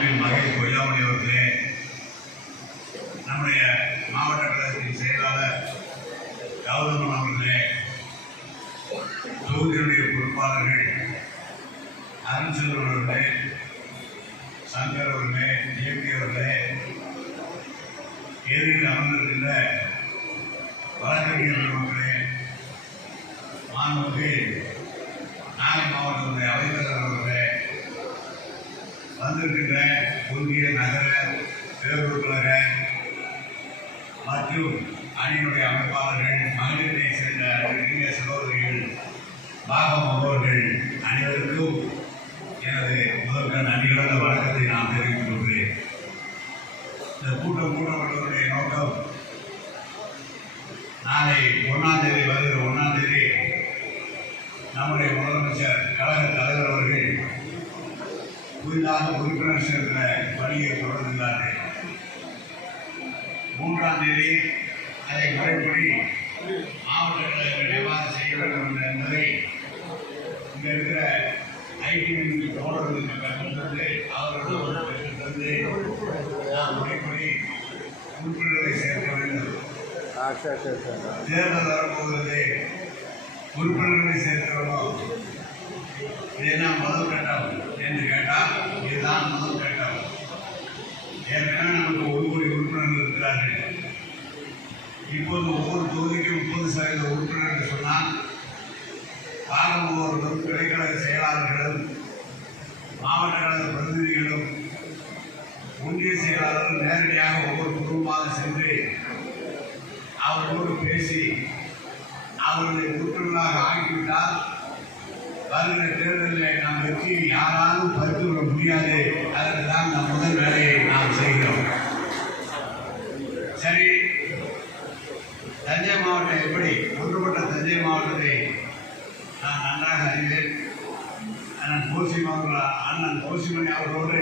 அன்பின் மகை கொய்யாமணி அவர்களே நம்முடைய மாவட்ட கழகத்தின் செயலாளர் கௌதமன் அவர்களே தொகுதியினுடைய பொறுப்பாளர்கள் அருண்செல்வன் அவர்களே சங்கர் அவர்களே ஜேபி அவர்களே ஏரியில் அமர்ந்திருக்கின்ற வழக்கறிஞர்கள் மக்களே மாணவர்கள் நாகை மாவட்டத்துடைய அவைத்தலைவர் அவர்களே வந்திருக்கின்ற ஒன்றிய நகர பேரூர் கழக மற்றும் அணியினுடைய அமைப்பாளர்கள் மகளிரை சேர்ந்த இளைய சகோதரிகள் பாகம் அவர்கள் அனைவருக்கும் எனது முதற்க நன்றிகளந்த வழக்கத்தை நான் தெரிவித்துக் கொள்கிறேன். இந்த கூட்டம் கூட்டப்பட்டவருடைய நோக்கம் நாளை ஒன்றாம் தேதி வருகிற ஒன்றாம் தேதி நம்முடைய முதலமைச்சர் கழக தலைவர் அவர்கள் புதிதாக உறுப்பினர் சேர்க்கிற பணியை தொடர்கிறார்கள் மூன்றாம் தேதி அதை முறைப்படி மாவட்ட கழகங்கள் எவ்வாறு செய்ய வேண்டும் என்பதை இங்க இருக்கிற ஐடி தோழர்களுக்கு பெற்றுத்தந்து நாம் முறைப்படி உறுப்பினர்களை சேர்க்க வேண்டும். தேர்தல் வரப்போகிறது. உறுப்பினர்களை சேர்க்கிறோம்? இது என்ன முதல் கட்டம் என்று கேட்டால் இதுதான் முதல் கட்டம் ஏற்கனவே நமக்கு ஒரு கோடி உறுப்பினர்கள் இருக்கிறார்கள். இப்போது ஒவ்வொரு தொகுதிக்கும் முப்பது சதவீத உறுப்பினர்கள் சொன்னால் காலம் கிளைக்கழக செயலாளர்களும் மாவட்ட கழக பிரதிநிதிகளும் ஒன்றிய செயலாளர்கள் நேரடியாக ஒவ்வொரு குடும்பமாக சென்று அவர்களோடு பேசி அவர்களை உறுப்பினர்களாக ஆக்கிவிட்டால் வருகிற தேர்தலில் நாம் வெற்றி யாராலும் பறித்து விட முடியாது. அதற்கு தான் நம் முதல் வேலையை நாம் செய்கிறோம். சரி. தஞ்சை மாவட்டம் எப்படி? ஒன்றுபட்ட தஞ்சை மாவட்டத்தை நான் நன்றாக அறிந்தேன். அண்ணன் கோசிமன் அண்ணன் கோசிமணி அவர்களோடு